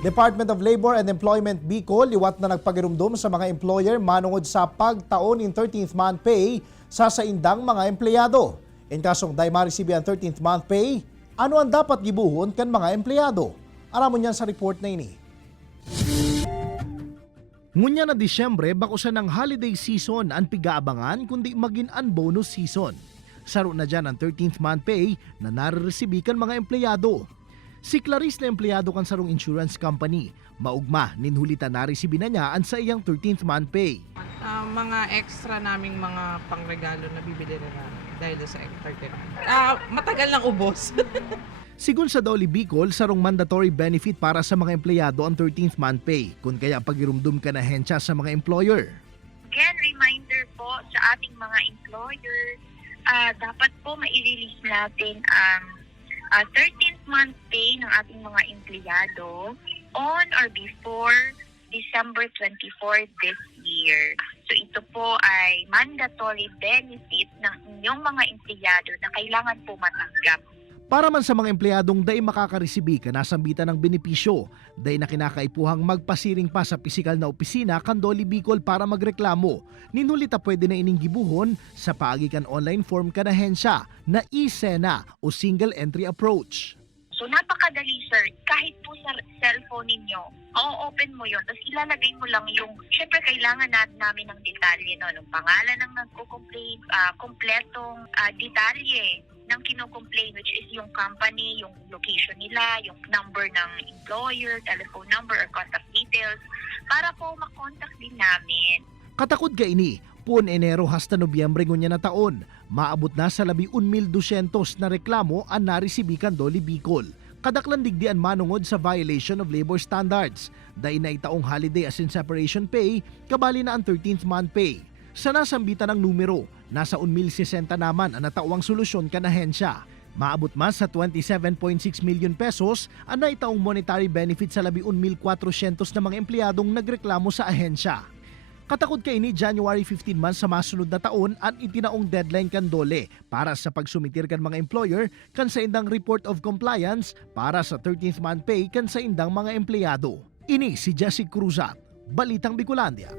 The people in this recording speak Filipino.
Department of Labor and Employment Bicol liwat na nagpagirumdum sa mga employer manungod sa pagtaon in 13th month pay sa saindang mga empleyado. In kasong day marisibi ang 13th month pay, ano ang dapat gibuhon kan mga empleyado? Aramon yan sa report na ini. Ngunya na Disyembre, bakusan ng holiday season ang pigaabangan kundi maging ang bonus season. Saro na dyan ang 13th month pay na nariresibi kan mga empleyado. Si Clarice na empleyado kan sarong insurance company, maugma ninhulitan na resibi na niya ang sa iyang 13th month pay. Mga extra naming mga pangregalo na bibili na dahil sa 13th. Matagal lang ubos. Sigun sa Dolly Bicol, sarong mandatory benefit para sa mga empleyado ang 13th month pay, kung kaya pagirumdum ka na hensya sa mga employer. Again, reminder po sa ating mga employer, dapat po mai-release natin ang 13th month pay ng ating mga empleyado on or before December 24 this year. So ito po ay mandatory benefit ng inyong mga empleyado na kailangan po matanggap. Para man sa mga empleyadong day makakaresibi ka nasambitan ng benepisyo, day na kinakaipuhang magpasiring pa sa pisikal na opisina kan Dolly Bicol para magreklamo. Ninulita pwede na ining gibuhon sa paagikan online form ka na hensya na e-SENA o Single Entry Approach. So napakadali sir, kahit po sa cellphone ninyo, open mo yon, tapos ilalagay mo lang yung, syempre kailangan namin ng detalye, no? Ng pangalan ng nagko-complain, kompletong detalye ng kino-complain, which is yung company, yung location nila, yung number ng employer, telephone number or contact details, para po makontak din namin. Katakod ka ini, puon Enero hasta Nobyembre ngunya na taon, maabot na sa 11,200 na reklamo ang naresibi kan Dolly Bicol. Kadaklan digdian manungod sa violation of labor standards. Dahil na itaong holiday as in separation pay, kabali na ang 13th month pay. Sa nasambitan ng numero, nasa 1,060 naman ang natawang solusyon kan ahensya. Maabot mas sa 27.6 million pesos ang naitaong monetary benefit sa 11,400 na mga empleyadong nagreklamo sa ahensya. Katakod kay ni January 15 man sa masunod na taon ang itinaong deadline kan Dole para sa pagsumitir kan mga employer kan sa indang report of compliance para sa 13th month pay kan sa indang mga empleyado. Ini si Jessica Cruzat, Balitang Bicolandia.